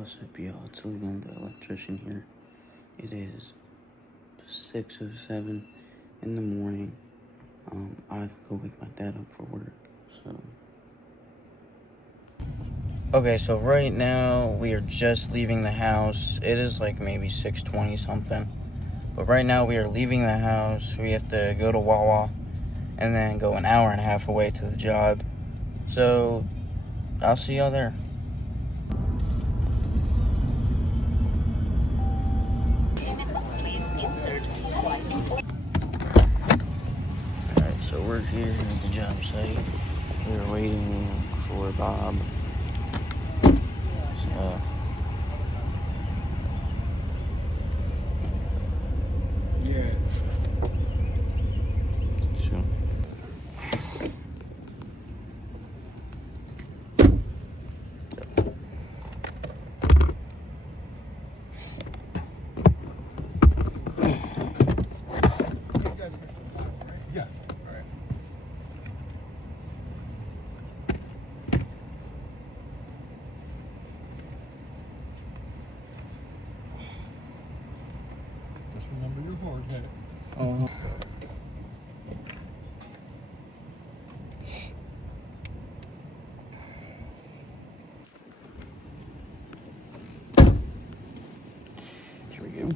What's up, y'all? It's Leon, the electrician here. It is 6:07 in the morning. I have to go wake my dad up for work, so. Okay, so right now we are just leaving the house. It is like maybe 6:20 something. But right now we are leaving the house. We have to go to Wawa and then go an hour and a half away to the job. So I'll see y'all there. Alright, so we're here at the job site. We're waiting for Bob. So yeah. Sure. Yes. All right. Just remember your hard hat. Here we go.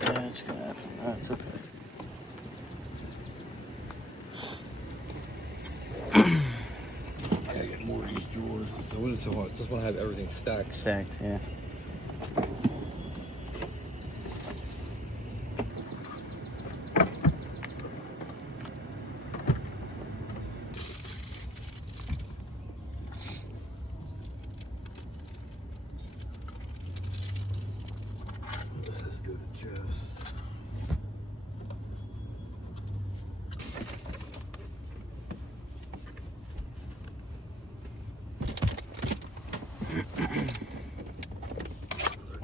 That's gonna happen. That's okay. Gotta get more of these drawers. So when it's so hot, just want to have everything stacked. Stacked, yeah. This has to go to Jeff's.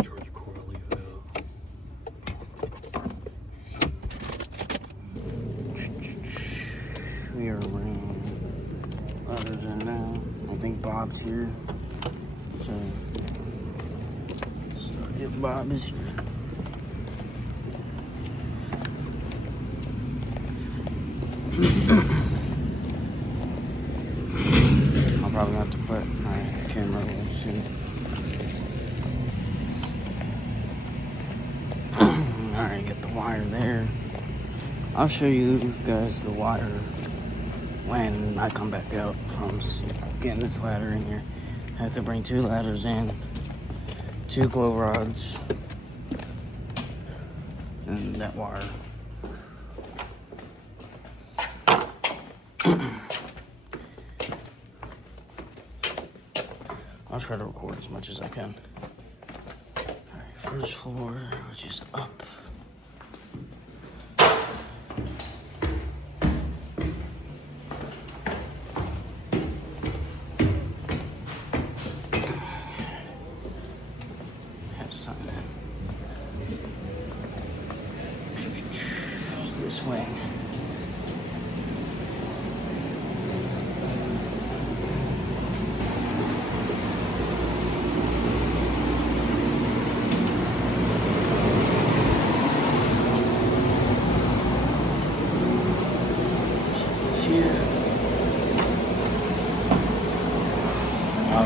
Charge cord, I'll leave it out. We are running others in now. I think Bob's here. So if Bob is here. I'll probably have to put my camera away soon. Alright, get the wire there. I'll show you guys the wire when I come back out from getting this ladder in here. I have to bring 2 ladders in, 2 glow rods, and that wire. I'll try to record as much as I can. Alright, first floor, which is up. This way.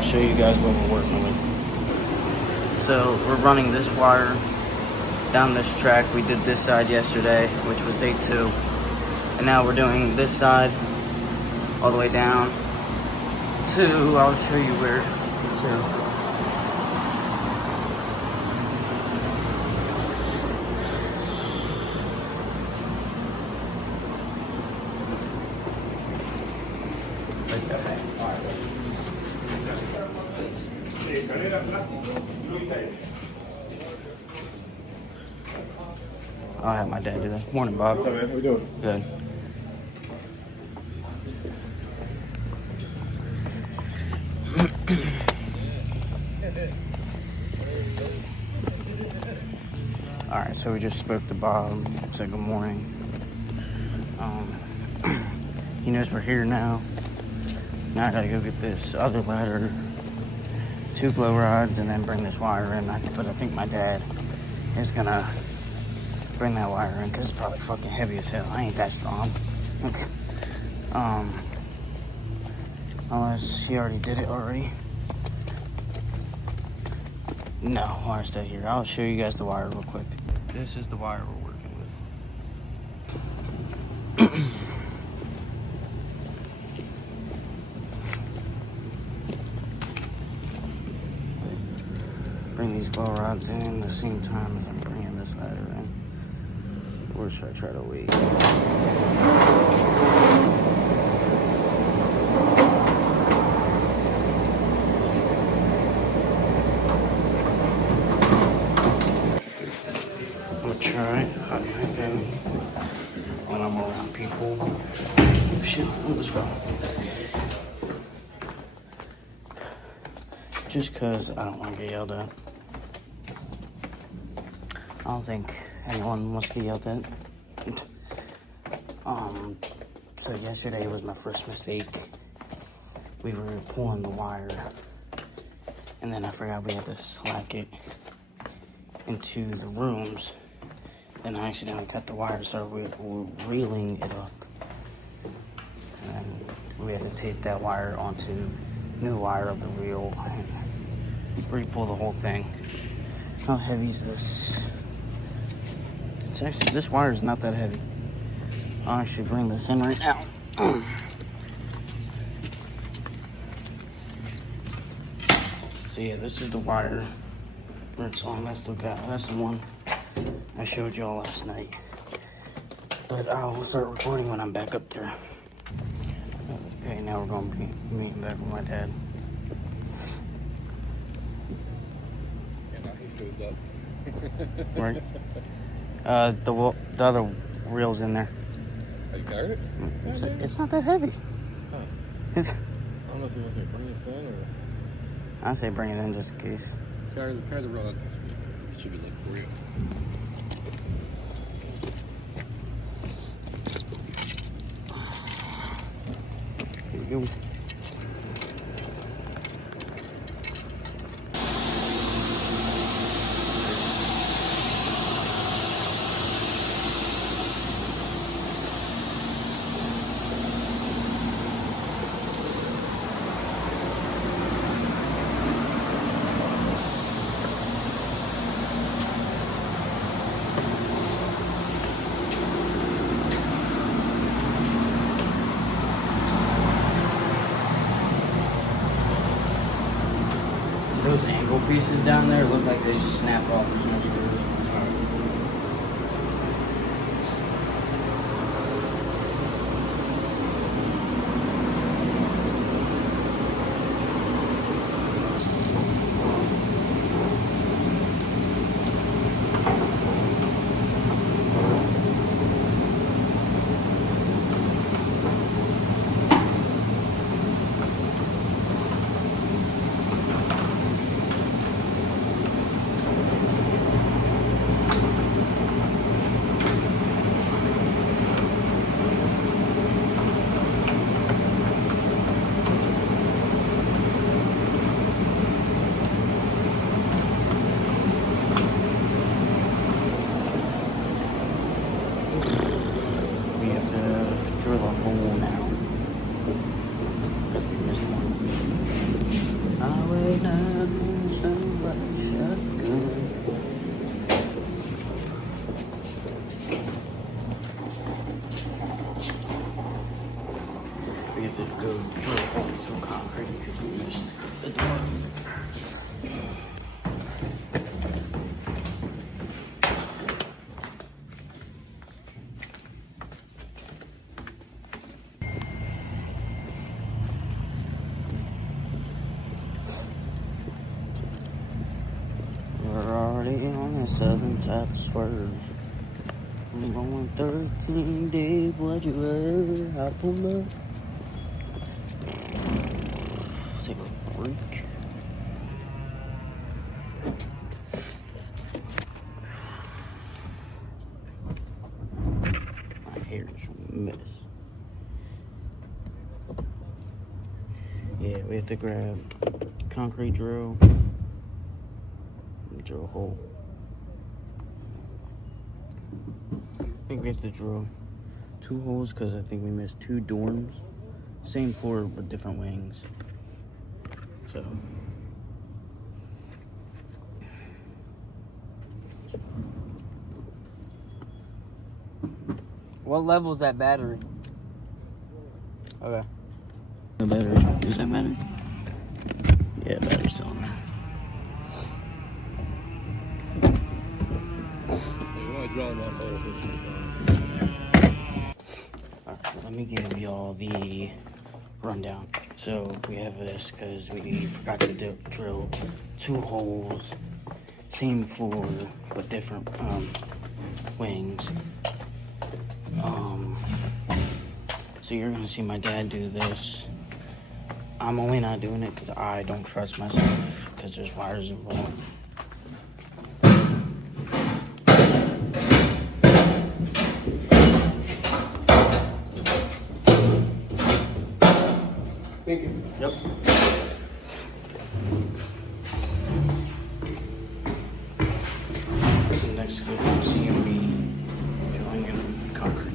show you guys what we're working with. So we're running this wire down this track. We did this side yesterday, which was day 2. And now we're doing this side all the way down to, I'll show you where to. I'll have my dad do that. Morning, Bob. What's up, man? How we doing? Good. Alright, so we just spoke to Bob. Said good morning. He knows we're here now. Now I gotta go get this other ladder, 2 glow rods, and then bring this wire in. But I think my dad is gonna bring that wire in because it's probably fucking heavy as hell. I ain't that strong. Unless he already did it already. No, wire's still here. I'll show you guys the wire real quick. This is the wire we're working with. Bring these glow rods in the same time as I'm bringing this ladder in. Or should I try to wait? I'm gonna try hide my thing when I'm around people. Oh, shit, let's go. Just cause I don't want to get yelled at. I don't think anyone wants to get yelled at. So yesterday was my first mistake. We were pulling the wire, and then I forgot we had to slack it into the rooms. Then I accidentally cut the wire, so we're reeling it up. And we had to tape that wire onto new wire of the reel and re-pull the whole thing. How heavy is this? It's actually, this wire is not that heavy. I'll actually bring this in right now. So yeah, this is the wire where it's on. That's the one I showed y'all last night. But I'll start recording when I'm back up there. Okay, now we're going to be meeting back with my dad. Right. The other reel's in there. Oh, you got it? It's not that heavy. Huh. It's, I don't know if you want me to bring this in or... I say bring it in just in case. Carry the rod. It should be like for you. Here we go. Those angle pieces down there look like they just snap off. There's no screws. top swerve. I'm going 13 days, what you heard? I pull up. Take a break. My hair is a mess. Yeah, we have to grab concrete drill and drill a hole. I think we have to drill 2 holes because I think we missed 2 dorms. Same floor but different wings. So. What level is that battery? Okay. The battery. Is that battery? Yeah, battery's still on there. Alright, let me give y'all the rundown. So we have this because we forgot to drill 2 holes, same floor but different wings. So you're gonna see my dad do this. I'm only not doing it because I don't trust myself because there's wires involved. Thank you. Yep. So next clip, you'll see him be drilling in concrete.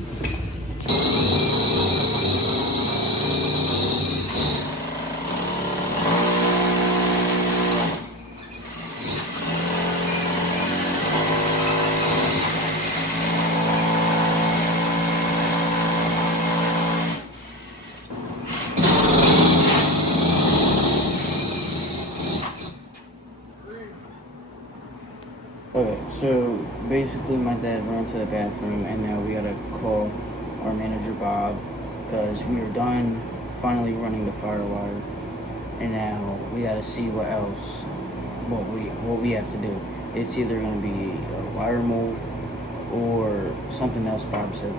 Okay, so basically my dad ran to the bathroom and now we gotta call our manager Bob because we are done finally running the fire wire and now we gotta see what else, what we have to do. It's either gonna be a wire mold or something else Bob said.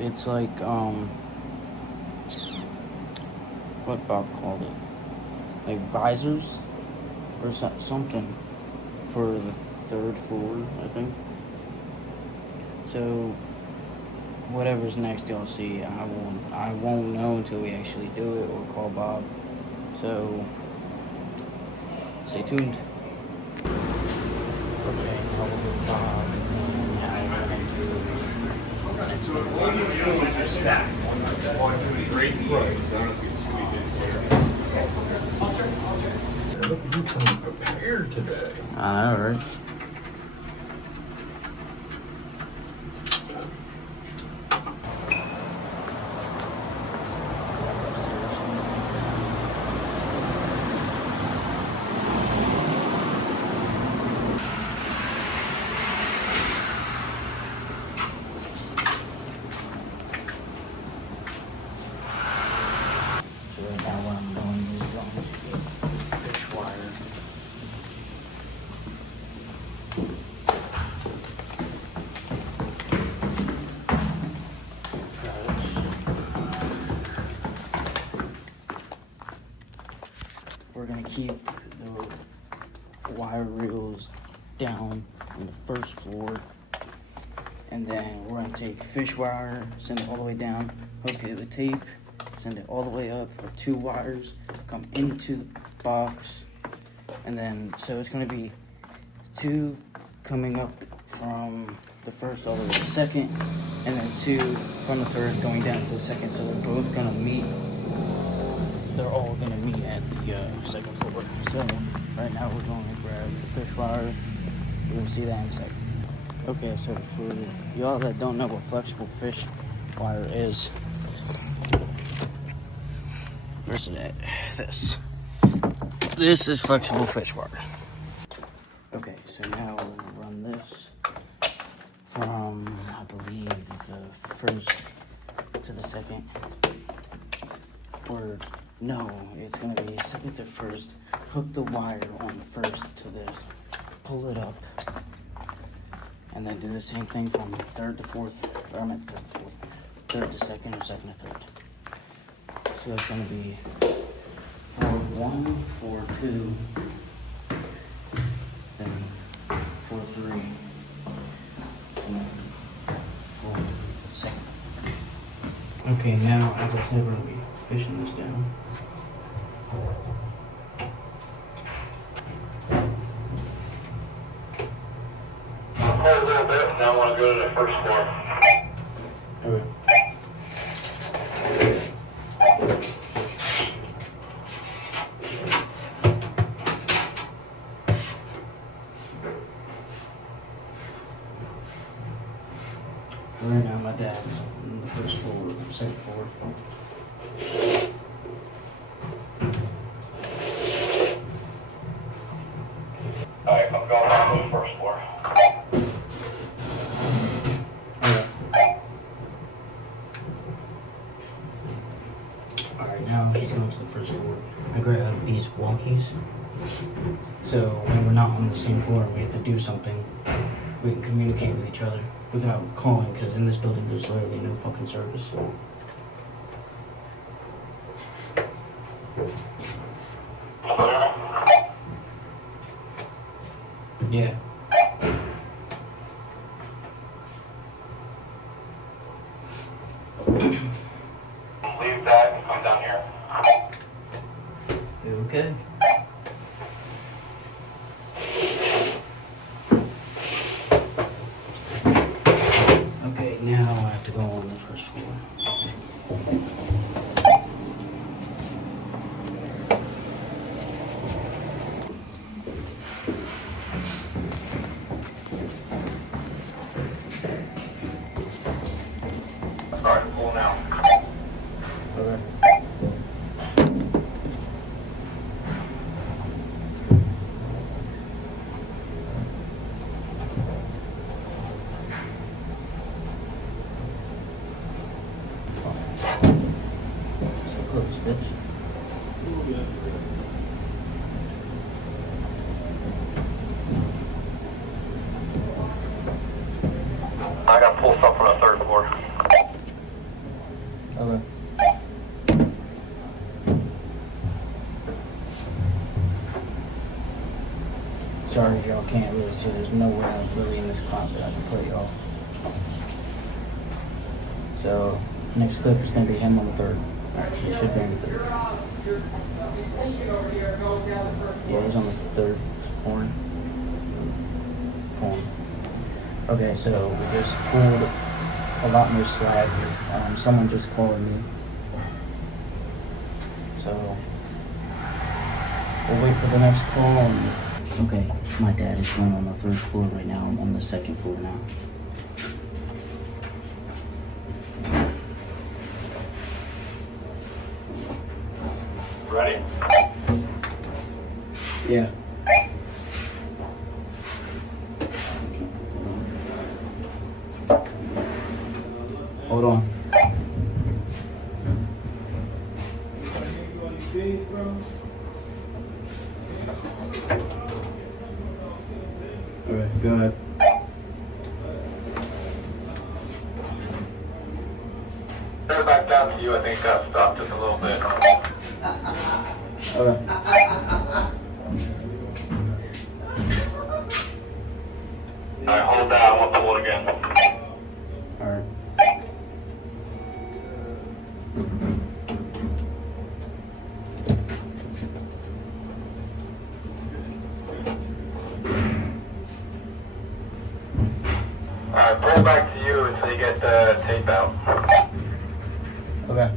It's like, what Bob called it, like visors? Or something for the 3rd floor, I think. So whatever's next, y'all see. I won't know until we actually do it or call Bob. So stay tuned. Okay, now we'll go Bob, and now we're gonna do the next Look at you coming prepared today. I know, right? So right now what I'm doing is going to get fish wire. We're gonna keep the wire reels down on the 1st floor, and then we're gonna take fish wire, send it all the way down, hook it with tape, send it all the way up with 2 wires, come into the box, and then so it's gonna be 2 coming up from the 1st all the way to the 2nd, and then 2 from the 3rd going down to the 2nd. So they're both gonna meet. They're all gonna meet at the 2nd floor. So right now we're going to grab the fish wire. You'll see that in a second. Okay, so for y'all that don't know what flexible fish wire is, where's it at? This is flexible fish wire. Okay, so now we're gonna run this from, I believe, the 1st to the 2nd. Or no, it's gonna be 2nd to 1st. Hook the wire on 1st to this. pull it up, and then do the same thing from third to fourth, or I meant third to fourth, third to second, or second to third. So it's gonna be 4-1, 4-2, then 4-3, and then 4-2. Okay, now as I said, we're gonna be fishing this down. A little bit, and now I want to go to the first floor. Okay. Right now, my dad's on the first floor, second floor. Alright, I'm going down to the first floor. Alright, now he's going to the first floor. I grabbed these walkies. So when we're not on the same floor and we have to do something, we can communicate with each other without calling, because in this building there's literally no fucking service. Yeah. Leave that and come down here. Okay. Okay, now I have to go on the first floor. Start to pull now. Okay. So close, bitch. I got to pull stuff from the third floor. Okay. Sorry if y'all can't really see. There's nowhere else really in this closet I can put y'all. So, next clip is going to be him on the third. Alright, he should be on the third. Yeah, he's on the third. Porn. Okay, so we just pulled a lot more slag here. Someone just called me. So, we'll wait for the next call. Okay, my dad is going on the third floor right now. I'm on the second floor now. Ready? Yeah. Hold on. Alright, go ahead. Turn it back down to you. I think it got stopped just a little bit. Okay. Alright, hold that. I want to pull it again. Alright. Alright, pull it back to you until you get the tape out. Okay.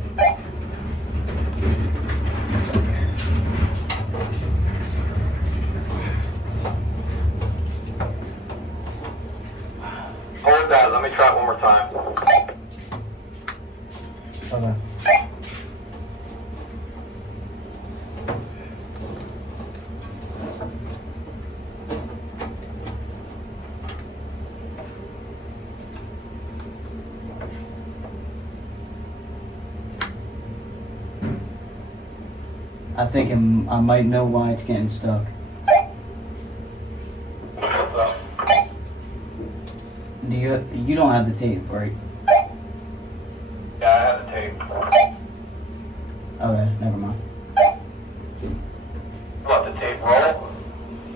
Hold that. Let me try it one more time. Okay. I think I might know why it's getting stuck. Okay, You don't have the tape, right? Yeah, I have the tape. Okay, never mind. What, the tape roll?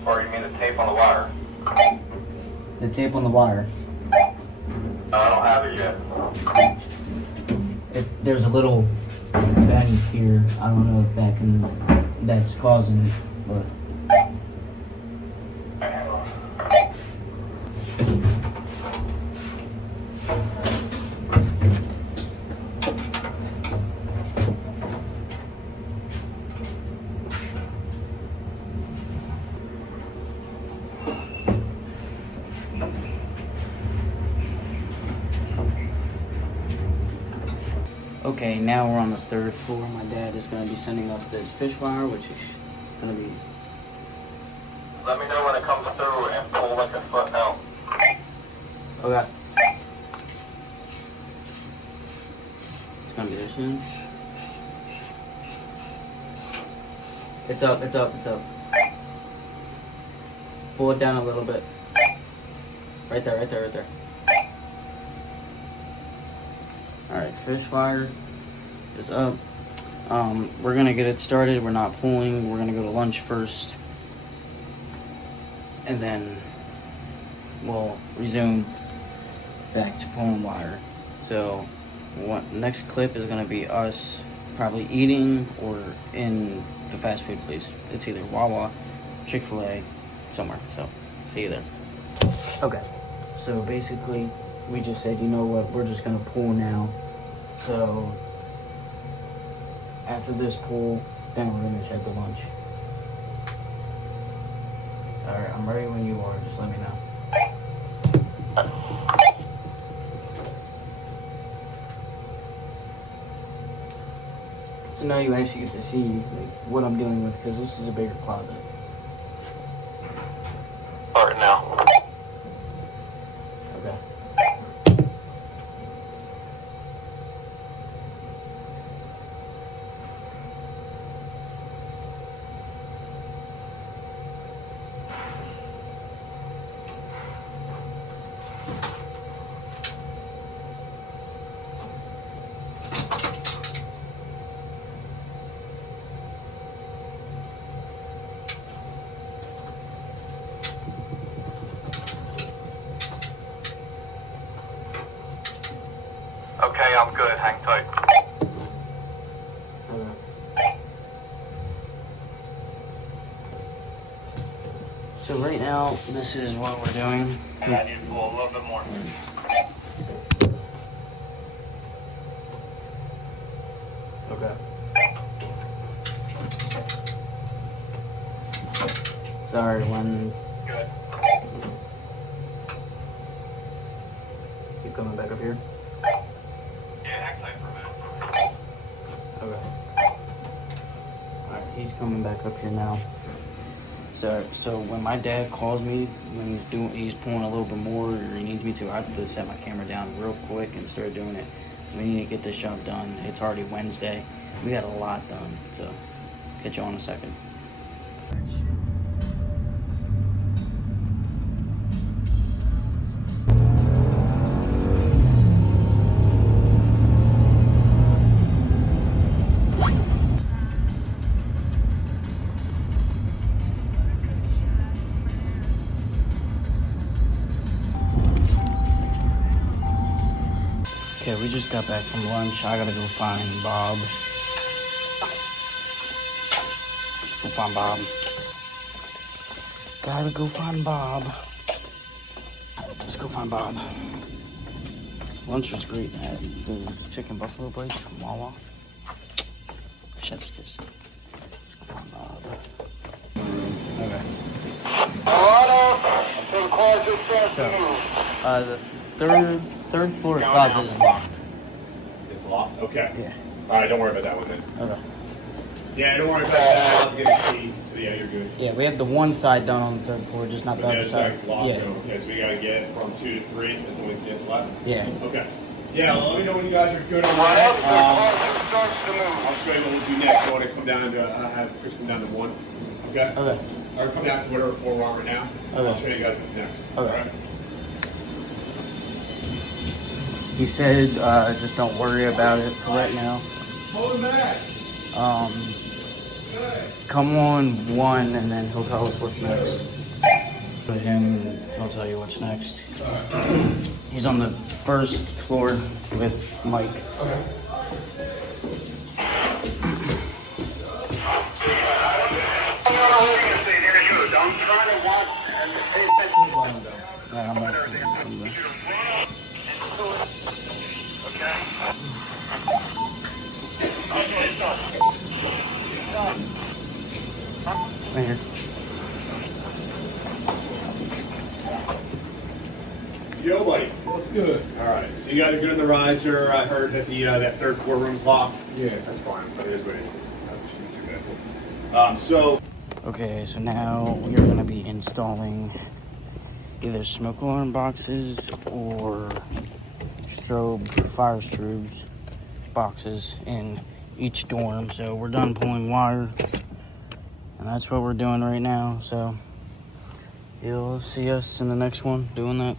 Or you mean the tape on the wire? The tape on the wire. No, I don't have it yet. If there's a little bend here, I don't know if that's causing it, but. Hang on. Okay, now we're on the 3rd floor. My dad is going to be sending up this fish wire, which is going to be. Let me know when it comes through and pull like a foot out. Okay. It's going to be this in. It's up, it's up, it's up. Pull it down a little bit. Right there, right there, right there. Alright, fish wire is up. We're gonna get it started. We're not pulling. We're gonna go to lunch first. And then we'll resume back to pulling wire. So, next clip is gonna be us probably eating or in the fast food place. It's either Wawa, Chick-fil-A, somewhere. So, see you there. Okay, so basically, we just said, you know what, we're just gonna pull now. So after this pull, then we're gonna head to lunch. Alright, I'm ready when you are, just let me know. So now you actually get to see like what I'm dealing with, because this is a bigger closet. Start now. Okay. Okay, I'm good. Hang tight. So right now, this is what we're doing. And I need to pull a little bit more. Okay. Sorry, when Good. you coming back up here? Yeah, hang tight for a minute. Okay. Alright, he's coming back up here now. So when my dad calls me, when he's pulling a little bit more, or he needs me to, I have to set my camera down real quick and start doing it. We need to get this job done. It's already Wednesday. We got a lot done, so catch you on in a second. Okay, we just got back from lunch. I gotta go find Bob. Go find Bob. Gotta go find Bob. Let's go find Bob. Lunch was great at the chicken buffalo place from Wawa. Chef's kiss. Let's go find Bob. Okay. So, the third floor closet is locked. It's locked? Okay. Yeah. Alright, don't worry about that one then. Okay. Yeah, don't worry about that. I'll have to get a key. So yeah, you're good. Yeah, we have the one side done on the 3rd floor, just not But the the other other side. side is locked, Yeah. so okay, so we gotta get from 2 to 3. That's the only thing that's left. Yeah. Okay. Yeah, well, let me know when you guys are good on that. I'll show you what we'll do next. So I want to come down to have Chris come down to 1. Okay? Okay. are coming out to whatever floor we're on right now. Okay. I'll show you guys what's next. Okay. All right. He said, just don't worry about it for right now. Hold him back. Come on 1, and then he'll tell us what's next. With him, he'll tell you what's next. He's on the first floor with Mike. Okay. I'm not taking it from there. Right here. Yo, buddy. What's good? All right. So you got a good in the riser. I heard that the that third floor room's locked. Yeah. That's fine. But it is what it is. It's not too bad. So. Okay, so now we are going to be installing either smoke alarm boxes or fire strobes boxes in each dorm. So we're done pulling wire, and that's what we're doing right now. So you'll see us in the next one doing that.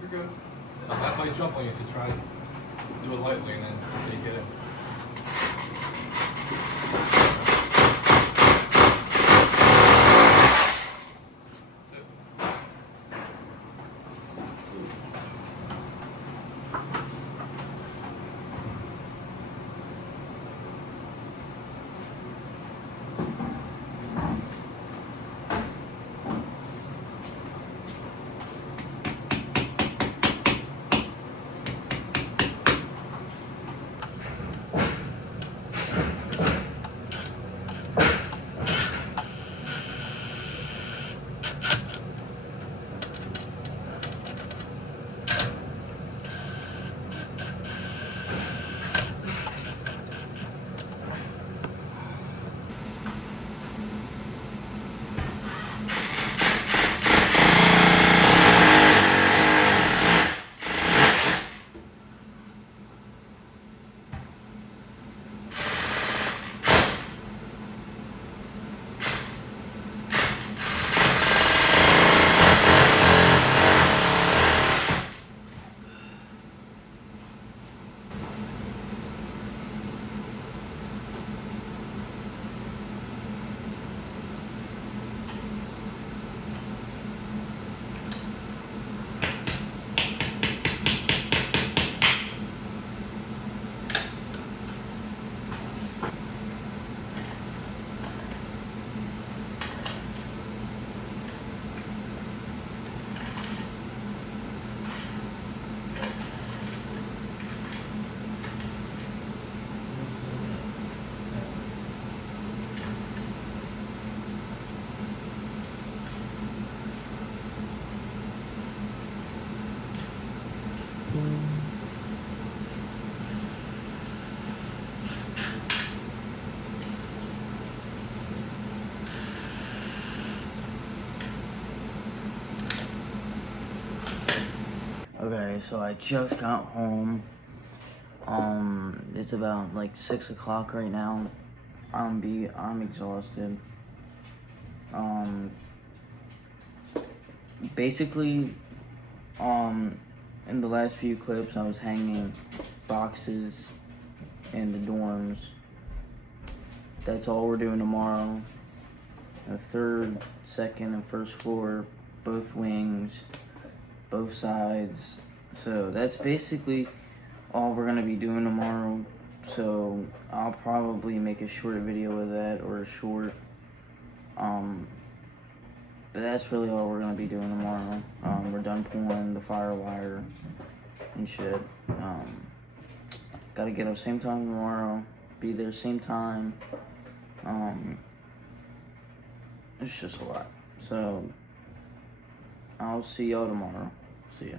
You're good. I might jump on you to try to do it lightly and then until you get in. Okay, so I just got home. It's about like 6 o'clock right now. I'm exhausted. Basically, in the last few clips, I was hanging boxes in the dorms. That's all we're doing tomorrow. The third, second, and first floor, both wings, both sides. So that's basically all we're gonna be doing tomorrow. So I'll probably make a short video of that, or a short. But that's really all we're gonna be doing tomorrow. We're done pulling the fire wire and shit. Gotta get up same time tomorrow. Be there same time. It's just a lot. So I'll see y'all tomorrow. See ya.